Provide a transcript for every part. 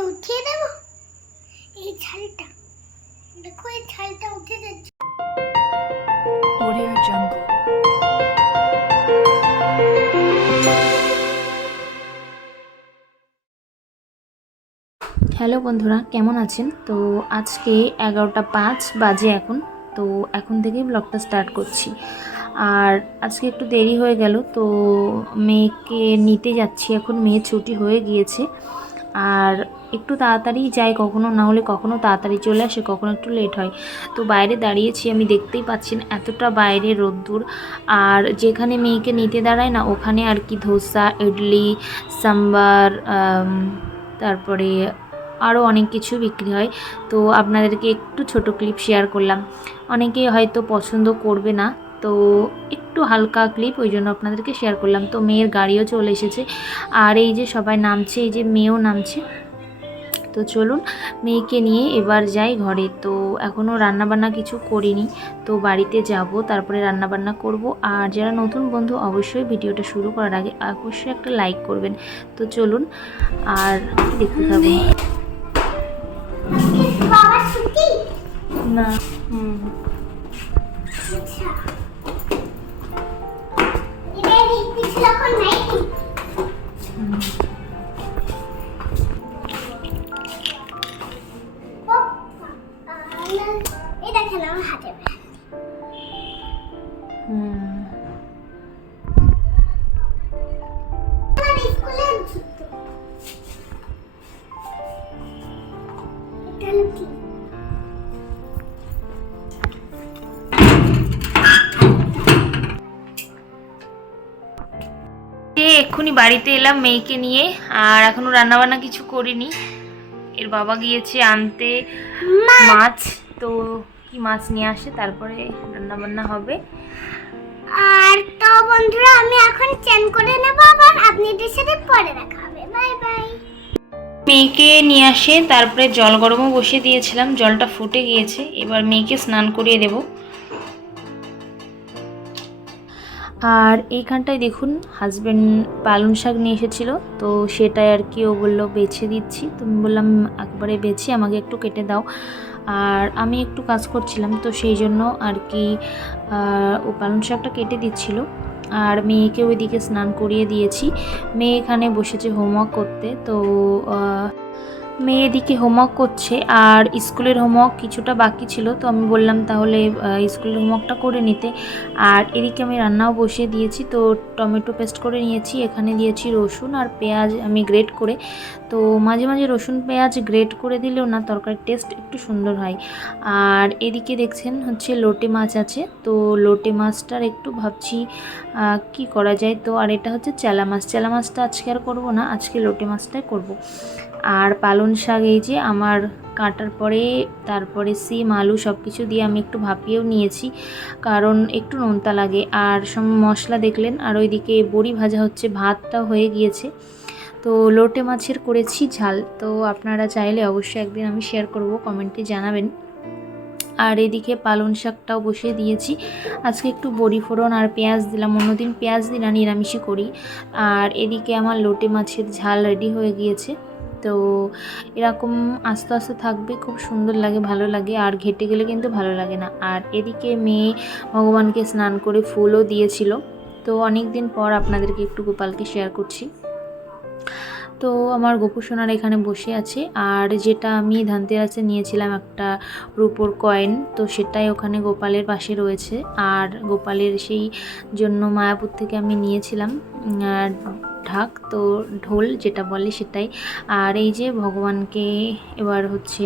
উঠিয়ে দেবো? এই ছালটা দেখো এই ছালটা উঠে যাচ্ছে. হ্যালো বন্ধুরা কেমন আছেন? তো আজকে এগারোটা পাঁচ বাজে এখন। তো এখন থেকেই ব্লগটা স্টার্ট করছি। আর আজকে একটু দেরি হয়ে গেল তো মেয়েকে নিতে যাচ্ছি। এখন মেয়ে ছুটি হয়ে গিয়েছে। আর একটু তাড়াতাড়ি যাই কখনো, না হলে কখনো তাড়াতাড়ি চলে আসে, কখনো একটু লেট হয়। তো বাইরে দাঁড়িয়েছি, আমি দেখতেই পাচ্ছি না, এতটা বাইরে রোদ্দুর। আর যেখানে মেয়েকে নিতে দাঁড়ায় না, ওখানে আর কি ধোসা, ইডলি, সাম্বার তারপরে আরও অনেক কিছু বিক্রি হয়। তো আপনাদেরকে একটু ছোট ক্লিপ শেয়ার করলাম। অনেকে হয়তো পছন্দ করবে না তো একটু হালকা ক্লিপ ওই জন্য আপনাদেরকে শেয়ার করলাম। তো মেয়ের গাড়িও চলে এসেছে। আর এই যে সবাই নামছে এই যে মেয়েও নামছে। তো চলুন মেয়েকে নিয়ে এবার যাই ঘরে। তো এখনও রান্নাবান্না কিছু করিনি। তো বাড়িতে যাব তারপরে রান্নাবান্না করব। আর যারা নতুন বন্ধু অবশ্যই ভিডিওটা শুরু করার আগে অবশ্যই একটা লাইক করবেন। তো চলুন আর দেখতে থাকুন। না হুম। আচ্ছা। রিপিট যখন নাই ও, এক্ষুনি বাড়িতে এলাম মেয়েকে নিয়ে আর এখনও রান্নাবান্না কিছু করিনি। এর বাবা গিয়েছে আনতে মাছ। তো কি মাছ নিয়ে আসে তারপরে রান্নাবান্না হবে। আর তো বন্ধুরা আমি এখন চেন করে নেব আবার আপনাদের সাথে পরে দেখা হবে। Bye bye. মেয়েকে নিয়ে আসে তারপরে জল গরমও বসিয়ে দিয়েছিলাম জলটা ফুটে গিয়েছে এবার মেয়েকে স্নান করিয়ে দেব। আর এইখানটায় দেখুন হাজব্যান্ড পালং শাক নিয়ে এসেছিল, তো সেটাই আর কি ও বলল, বেছে দিচ্ছি। তো আমি বললাম, একবারে বেছে, আমাকে একটু কেটে দাও। আর আমি একটু কাজ করছিলাম, তো সেই জন্য আর কি ও পালং শাকটা কেটে দিচ্ছিল। আর মেয়েকে ওইদিকে স্নান করিয়ে দিয়েছি। মেয়ে এখানে বসেছে হোমওয়ার্ক করতে, তো মেয়ে এদিকে হোমওয়ার্ক করছে আর স্কুলের হোমওয়ার্ক কিছুটা বাকি ছিল, তো আমি বললাম তাহলে স্কুলের হোমওয়ার্কটা করে নিতে। আর এদিকে আমি রান্নাও বসিয়ে দিয়েছি, তো টমেটো পেস্ট করে নিয়েছি, এখানে দিয়েছি রসুন আর পেঁয়াজ আমি গ্রেট করে। তো মাঝে মাঝে রসুন, পেঁয়াজ গ্রেট করে দিলেও না, তরকারির টেস্ট একটু সুন্দর হয়। আর এদিকে দেখছেন হচ্ছে লোটে মাছ আছে, তো লোটে মাছটার একটু ভাবছি কি করা যায়? তো আর এটা হচ্ছে চেলা মাছ, চেলা মাছটা আজকে আর করব না, আজকে লোটে মাছটাই করব। আর পালন শাক এই যে আমার কাটার পরে, তারপরে সিম, আলু সব কিছু দিয়ে আমি একটু ভাপিয়েও নিয়েছি, কারণ একটু নোনতা লাগে। আর সব মশলা দেখলেন, আর ওইদিকে বড়ি ভাজা হচ্ছে, ভাতটাও হয়ে গিয়েছে। তো লোটে মাছের করেছি ঝাল, তো আপনারা চাইলে অবশ্যই একদিন আমি শেয়ার করব কমেন্টে জানাবেন। আর এদিকে পালং শাকটাও বসিয়ে দিয়েছি। আজকে একটু বড়ি ফোড়ন আর পেঁয়াজ দিলাম, অন্যদিন পেঁয়াজ দিলাম নিরামিষই করি। আর এদিকে আমার লোটে মাছের ঝাল রেডি হয়ে গিয়েছে। তো এরকম আস্তে আস্তে থাকবে, খুব সুন্দর লাগে, ভালো লাগে। আর ঘেটে গেলে কিন্তু ভালো লাগে না। আর এদিকে মেয়ে ভগবানকে স্নান করে ফুলও দিয়েছিল। তো অনেক দিন পর আপনাদেরকে একটু গোপালকে শেয়ার করছি। তো আমার গোপু সোনার এখানে বসে আছে। আর যেটা আমি ধানতেরাসে নিয়েছিলাম একটা রূপোর কয়েন তো সেটাই ওখানে গোপালের পাশে রয়েছে। আর গোপালের সেই জন্য মায়াপুর থেকে আমি নিয়েছিলাম। আর ঢাক তো ঢোল যেটা বলে সেটাই। আর এই যে ভগবানকে এবার হচ্ছে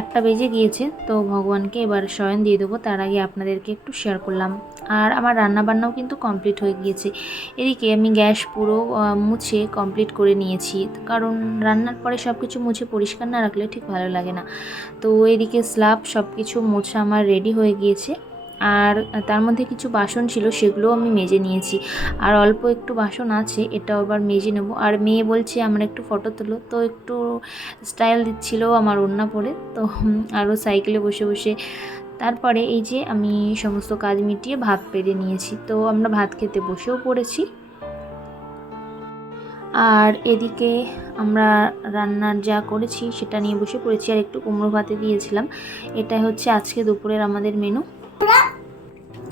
একটা বেজে গিয়েছে, তো ভগবানকে এবার শয়ন দিয়ে দেবো। তার আগে আপনাদেরকে একটু শেয়ার করলাম। আর আমার রান্নাবান্নাও কিন্তু কমপ্লিট হয়ে গিয়েছে। এদিকে আমি গ্যাস পুরো মুছে কমপ্লিট করে নিয়েছি। কারণ রান্নার পরে সব কিছু মুছে পরিষ্কার না রাখলে ঠিক ভালো লাগে না। তো এদিকে স্ল্যাব সব কিছু মোছা আমার রেডি হয়ে গিয়েছে। আর তার মধ্যে কিছু বাসন ছিল, সেগুলোও আমি মেজে নিয়েছি। আর অল্প একটু বাসন আছে, এটাও আবার মেজে নেব। আর মেয়ে বলছে, আমার একটু ফটো তুলো। তো একটু স্টাইল দিচ্ছিল আমার ওড়না পরে। তো আরও সাইকেলে বসে বসে তারপরে এই যে আমি সমস্ত কাজ মিটিয়ে ভাত পেরে নিয়েছি। তো আমরা ভাত খেতে বসেও পড়েছি। আর এদিকে আমরা রান্নার যা করেছি, সেটা নিয়ে বসে পড়েছি। আর একটু কুমড়ো ভাতে দিয়েছিলাম। এটা হচ্ছে আজকে দুপুরের আমাদের মেনু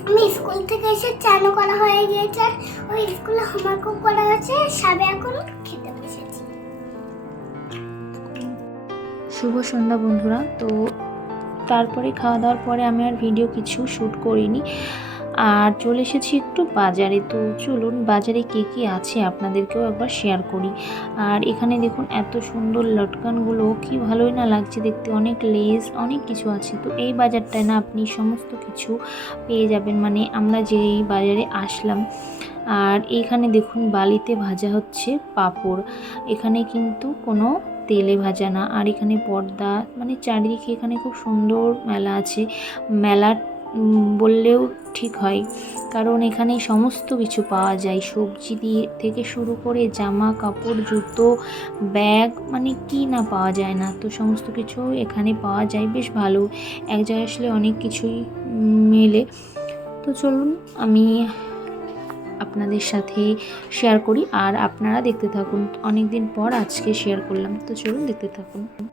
আমি স্কুল থেকে এসে চান করা হয়ে গিয়েছে আর ওই স্কুলে হোমওয়ার্কও করা হয়েছে সাবে এখন খেতে বসেছি। শুভ সন্ধ্যা বন্ধুরা, তো তারপরে খাওয়া দাওয়ার পরে আমি আর ভিডিও কিছু শ্যুট করিনি। আর চলে এসেছি একটু বাজারে। তো চলুন, বাজারে কে কী আছে আপনাদেরকেও একবার শেয়ার করি। আর এখানে দেখুন, এত সুন্দর লটকানগুলো, কি ভালোই না লাগছে দেখতে। অনেক লেস অনেক কিছু আছে। তো এই বাজারটায় না আপনি সমস্ত কিছু পেয়ে যাবেন। মানে আমরা যেই বাজারে আসলাম, আর এইখানে দেখুন, বালিতে ভাজা হচ্ছে পাঁপড়। এখানে কিন্তু কোনো তেলে ভাজা না। আর এখানে পর্দা মানে চারিদিকে এখানে খুব সুন্দর মেলা আছে। মেলা বললেও ঠিক হয়। কারণ এখানে সমস্ত কিছু পাওয়া যায়। সবজি দিয়ে থেকে শুরু করে জামা, কাপড়, জুতো, ব্যাগ মানে কি না পাওয়া যায় না। তো সমস্ত কিছু এখানে পাওয়া যায়। বেশ ভালো। এক জায়গায় আসলে অনেক কিছুই মেলে। তো চলুন, আমি আপনাদের সাথে শেয়ার করি। আর আপনারা দেখতে থাকুন। অনেক দিন পর আজকে শেয়ার করলাম। তো চলুন, দেখতে থাকুন।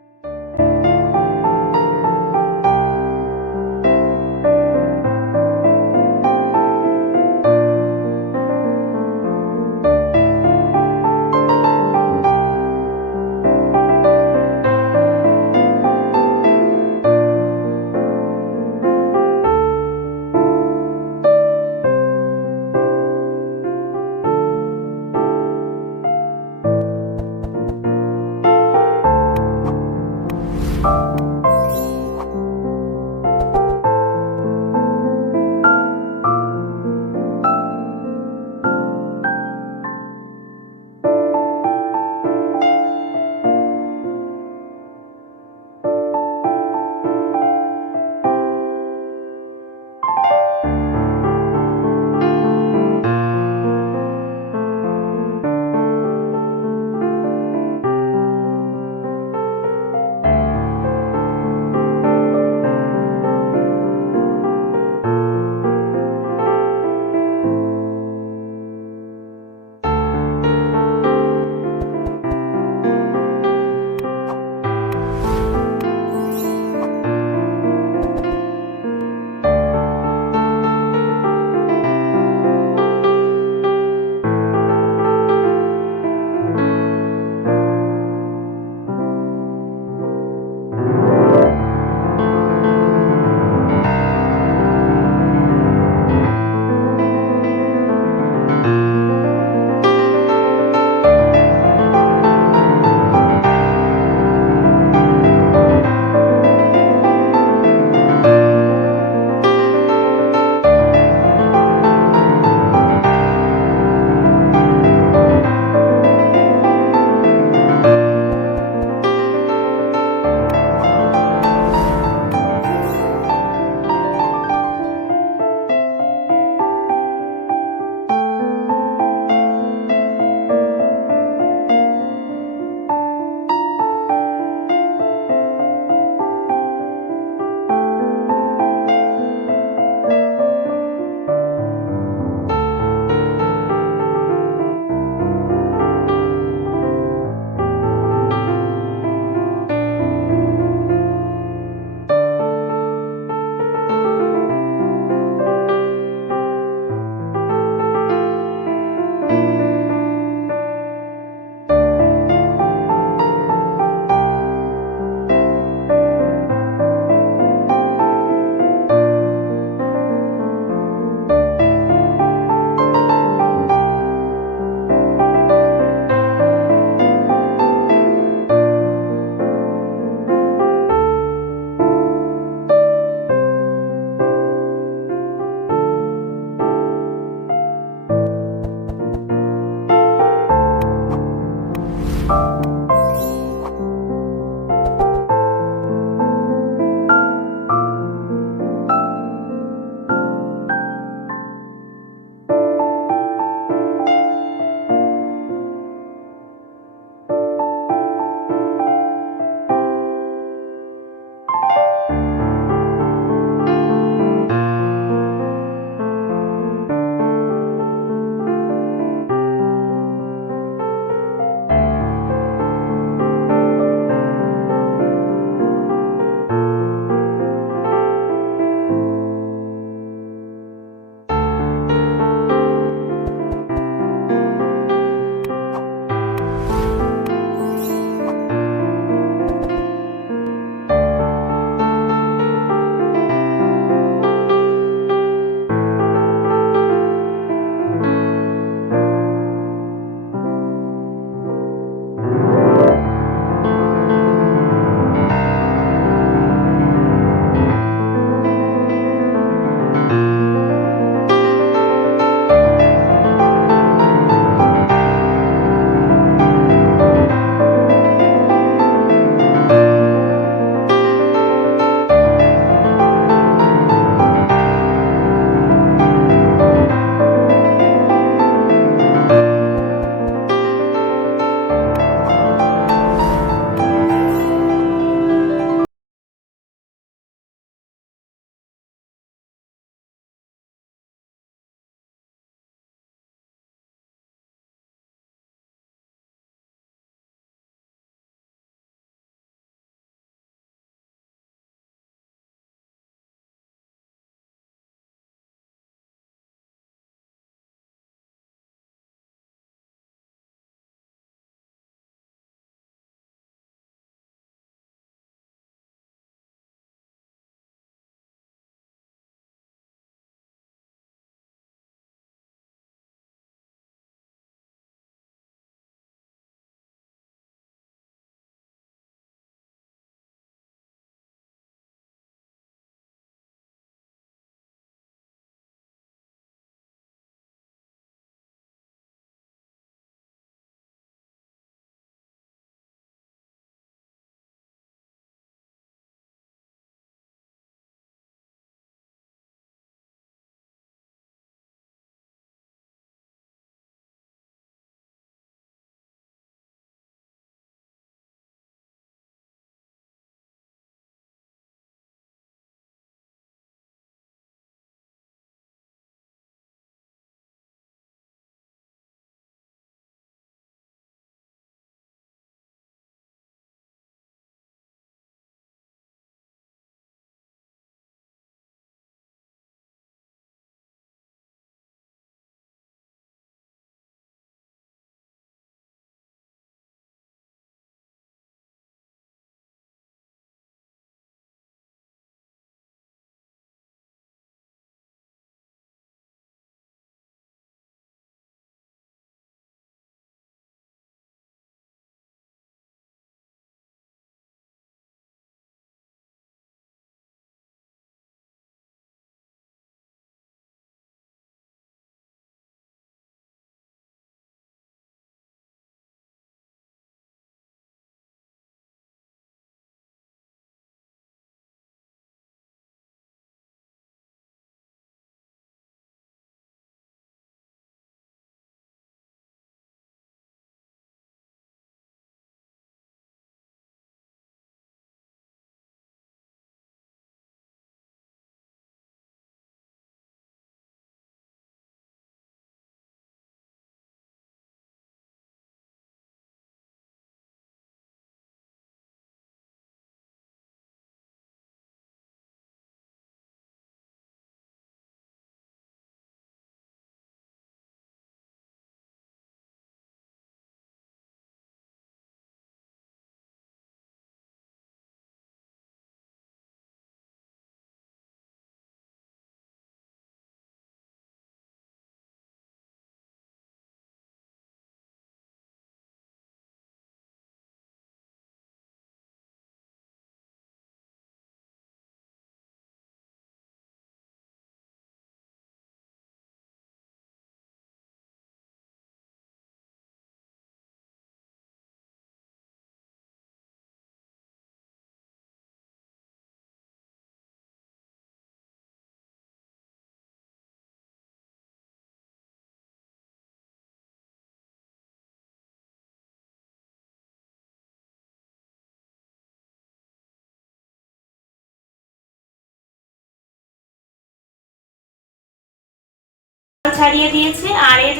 ছাড়িয়ে দিয়েছে, আর এর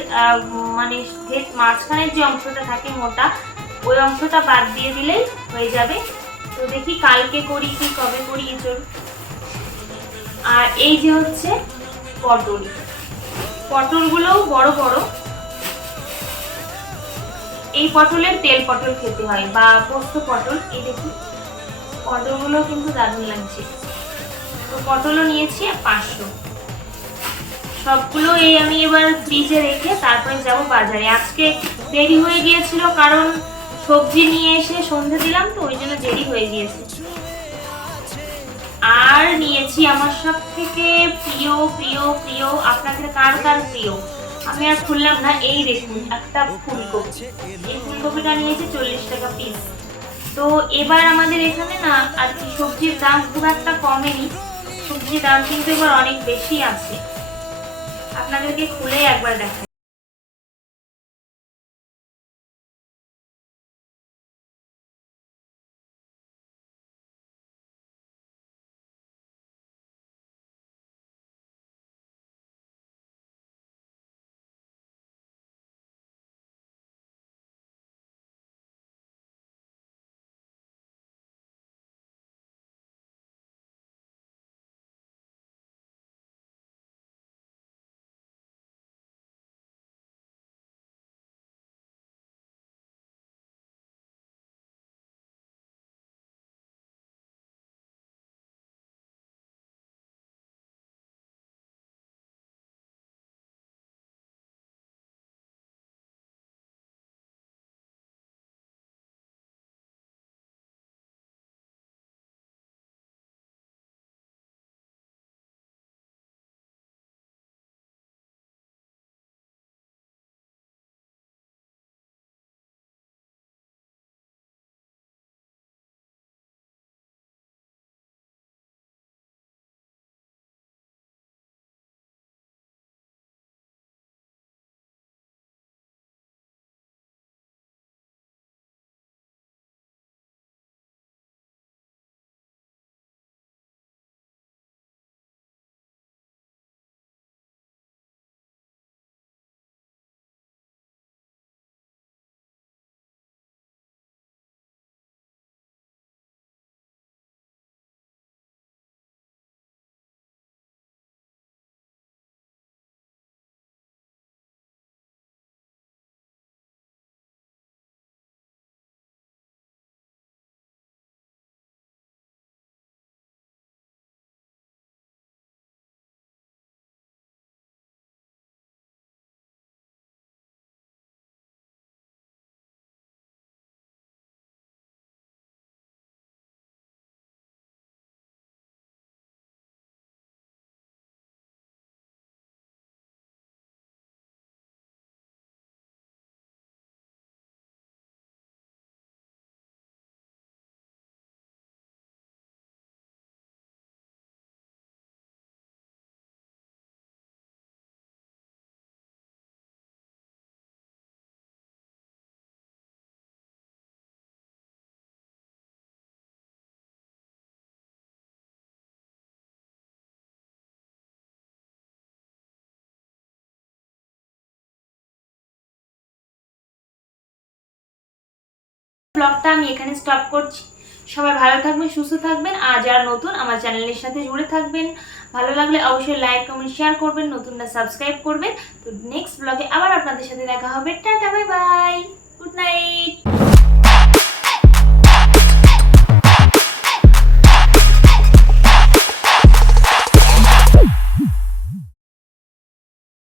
মানে ভেত মাঝখানের যে অংশটা থাকে মোটা, ওই অংশটা বাদ দিয়ে দিলেই হয়ে যাবে। তো দেখি কালকে করি কি, কবে করি এঁচড় আর এই যে হচ্ছে পটল। পটলগুলোও বড় বড়। এই পটলের তেল পটল খেতে হয়, বা পোস্ত পটল, এই দেখুন। পটলগুলো কিন্তু দারুণ লাগছে। তো পটলও নিয়েছি পাঁচশো। সবগুলো এই আমি এবার ফ্রিজে রেখে তারপরে যাব বাজারে। আজকে দেরি হয়ে গিয়েছিল কারণ সবজি নিয়ে এসে সন্ধে দিলাম তো, ওই জন্য দেরি হয়ে গিয়েছে। আর নিয়েছি আমার সব থেকে প্রিয় প্রিয় প্রিয়, আপনাদের কার কার প্রিয়? আমি আর খুললাম না, এই দেখুন, একটা ফুলকপি। এই ফুলকপিটা নিয়েছি চল্লিশ টাকা পিস তো এবার আমাদের এখানে না, আর কি সবজির দাম খুব একটা কমেনি। সবজির দাম কিন্তু এবার অনেক বেশি আছে। আপনাদেরকে খুলে একবার দেখাই। ব্লগটা আমি এখানে স্টপ করছি। সবাই ভালো থাকবেন, সুস্থ থাকবেন, আর যারা নতুন আমার চ্যানেলের সাথে জুড়ে থাকবেন, ভালো লাগলে অবশ্যই লাইক কমেন্ট শেয়ার করবেন, নতুনরা সাবস্ক্রাইব করবেন। তো নেক্সট ব্লগে আবার আপনাদের সাথে দেখা হবে। Tata bye bye good night